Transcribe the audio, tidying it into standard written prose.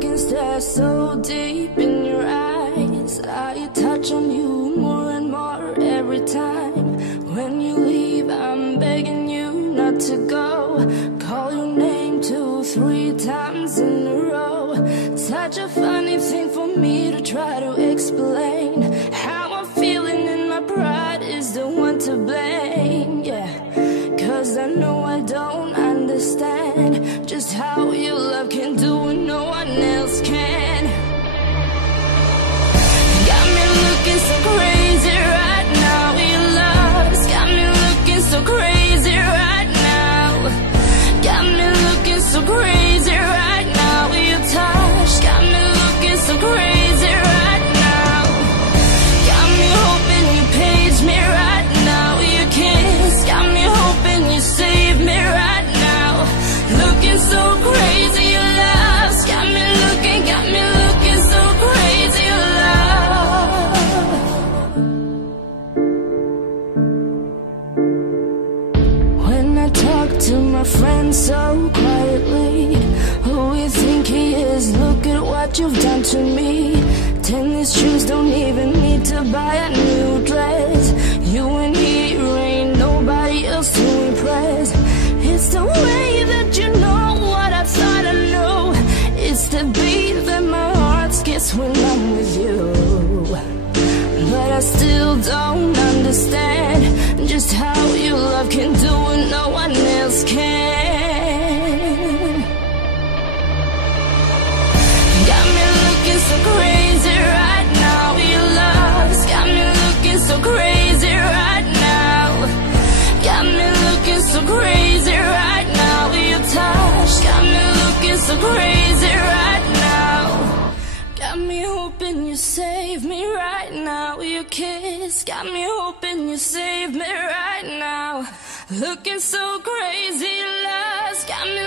look and stare so deep in your eyes. I touch on you more and more every time. When you leave, I'm begging you not to go. Call your name 2, 3 times in a row. Such a funny thing for me to try to explain. How I'm feeling and my pride is the one to blame. Yeah, 'cause I know I don't understand just how your love can do what no one else can. Got me looking so crazy right now. Your love's got me looking so crazy right now. Got me looking so crazy right now. Your touch got me looking so crazy right now. Got me hoping you page me right now. Your kiss got me hoping you save me right now. Looking so crazy, your love's got me looking so crazy, your love. When I talk to my friends so quietly, who you think he is? Look at what you've done to me. Tennis shoes, don't even need to buy a new dress. You and me, ain't nobody else to impress. It's the way that you know what I thought I knew. It's the beat that my heart skips when I'm with you. But I still don't understand just how your love can do what no one else can. Got me looking so crazy right now. Your love's got me looking so crazy right now. Got me looking so crazy right now. Your touch got me looking so crazy right now. Got me hoping you save me right now. Your kiss got me hoping you save me right now. Looking so crazy, your love's got me